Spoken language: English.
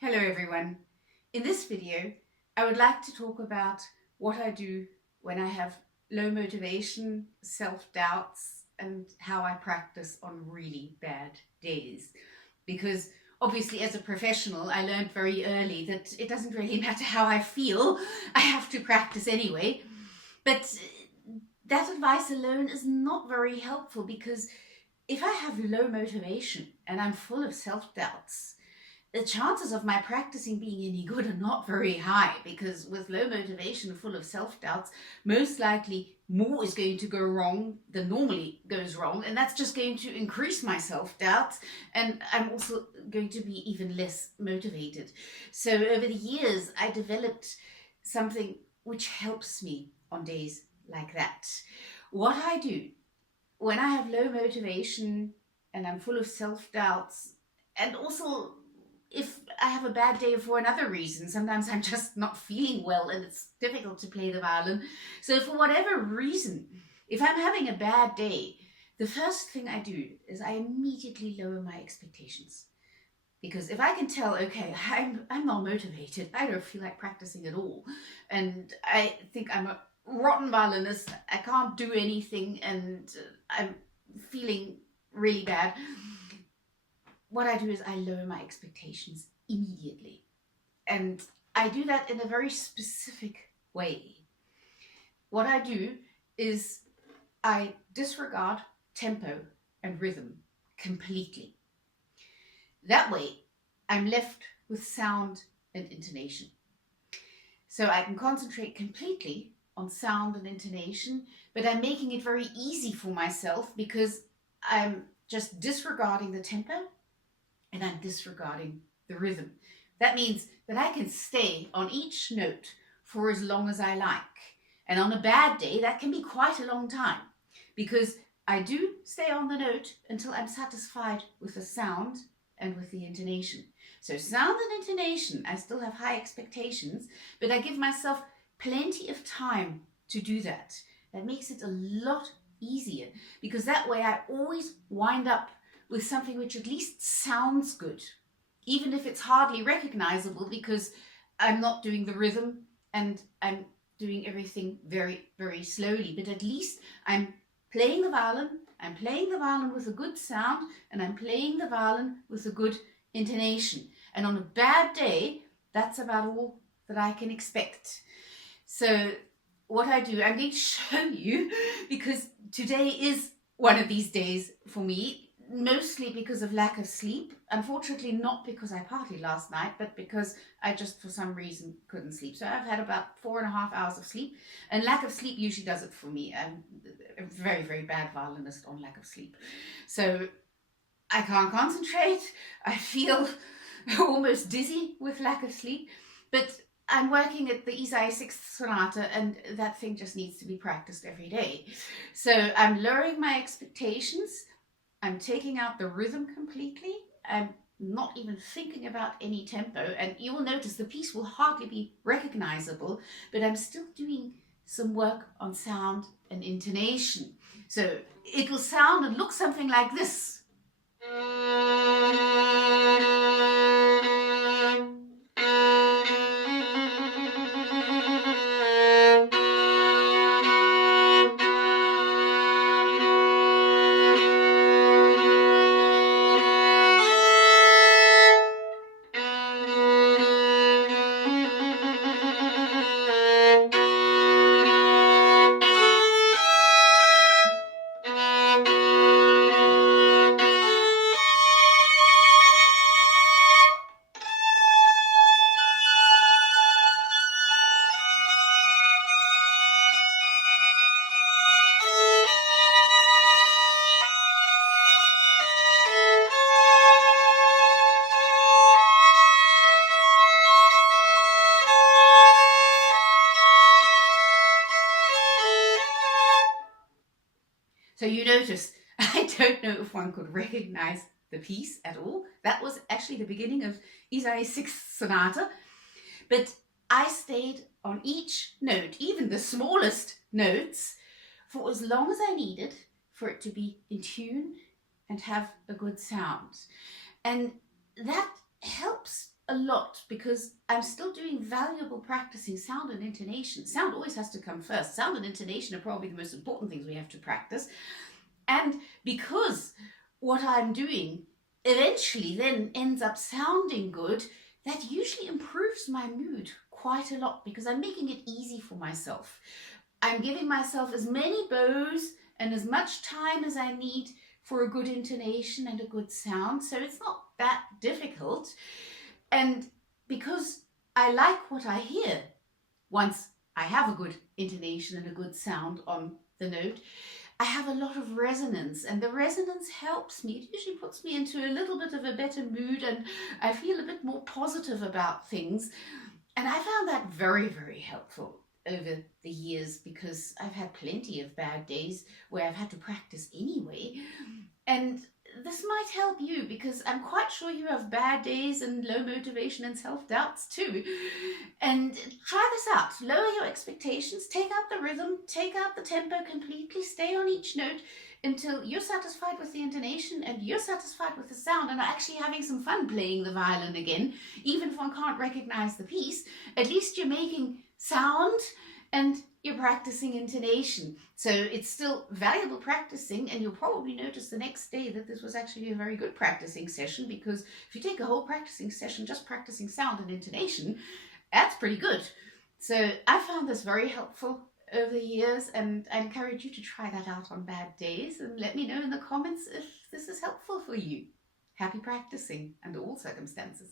Hello everyone. In this video, I would like to talk about what I do when I have low motivation, self-doubts, and how I practice on really bad days. Because obviously as a professional, I learned very early that it doesn't really matter how I feel, I have to practice anyway. But that advice alone is not very helpful because if I have low motivation and I'm full of self-doubts, the chances of my practicing being any good are not very high, because with low motivation, full of self-doubts, most likely more is going to go wrong than normally goes wrong, and that's just going to increase my self-doubts, and I'm also going to be even less motivated. So over the years, I developed something which helps me on days like that. What I do when I have low motivation and I'm full of self-doubts, and also if I have a bad day for another reason, sometimes I'm just not feeling well and it's difficult to play the violin. So for whatever reason, if I'm having a bad day, the first thing I do is I immediately lower my expectations. Because if I can tell, okay, I'm not motivated, I don't feel like practicing at all, and I think I'm a rotten violinist, I can't do anything, and I'm feeling really bad, what I do is I lower my expectations immediately. And I do that in a very specific way. What I do is I disregard tempo and rhythm completely. That way, I'm left with sound and intonation. So I can concentrate completely on sound and intonation, but I'm making it very easy for myself because I'm just disregarding the tempo and I'm disregarding the rhythm. That means that I can stay on each note for as long as I like. And on a bad day, that can be quite a long time, because I do stay on the note until I'm satisfied with the sound and with the intonation. So sound and intonation, I still have high expectations, but I give myself plenty of time to do that. That makes it a lot easier, because that way I always wind up with something which at least sounds good, even if it's hardly recognizable, because I'm not doing the rhythm and I'm doing everything very, very slowly. But at least I'm playing the violin, I'm playing the violin with a good sound, and I'm playing the violin with a good intonation. And on a bad day, that's about all that I can expect. So what I do, I'm going to show you, because today is one of these days for me, mostly because of lack of sleep. Unfortunately, not because I partied last night, but because I just for some reason couldn't sleep. So I've had about 4.5 hours of sleep, and lack of sleep usually does it for me. I'm a very, very bad violinist on lack of sleep. So I can't concentrate. I feel almost dizzy with lack of sleep, but I'm working at the Isai 6th Sonata, and that thing just needs to be practiced every day. So I'm lowering my expectations. I'm taking out the rhythm completely. I'm not even thinking about any tempo, and you will notice the piece will hardly be recognizable, but I'm still doing some work on sound and intonation. So it will sound and look something like this. So you notice, I don't know if one could recognize the piece at all. That was actually the beginning of Isai's 6th Sonata. But I stayed on each note, even the smallest notes, for as long as I needed for it to be in tune and have a good sound. And that helps a lot because I'm still doing valuable practicing sound and intonation. Sound always has to come first. Sound and intonation are probably the most important things we have to practice. And because what I'm doing eventually then ends up sounding good, that usually improves my mood quite a lot because I'm making it easy for myself. I'm giving myself as many bows and as much time as I need for a good intonation and a good sound, so it's not that difficult. And because I like what I hear, once I have a good intonation and a good sound on the note, I have a lot of resonance, and the resonance helps me. It usually puts me into a little bit of a better mood, and I feel a bit more positive about things. And I found that very, very helpful over the years because I've had plenty of bad days where I've had to practice anyway. And this might help you because I'm quite sure you have bad days and low motivation and self-doubts too. And try this out. Lower your expectations, take out the rhythm, take out the tempo completely, stay on each note until you're satisfied with the intonation and you're satisfied with the sound and are actually having some fun playing the violin again. Even if one can't recognize the piece, at least you're making sound and you're practicing intonation. So it's still valuable practicing, and you'll probably notice the next day that this was actually a very good practicing session, because if you take a whole practicing session just practicing sound and intonation, that's pretty good. So I found this very helpful over the years, and I encourage you to try that out on bad days and let me know in the comments if this is helpful for you. Happy practicing under all circumstances.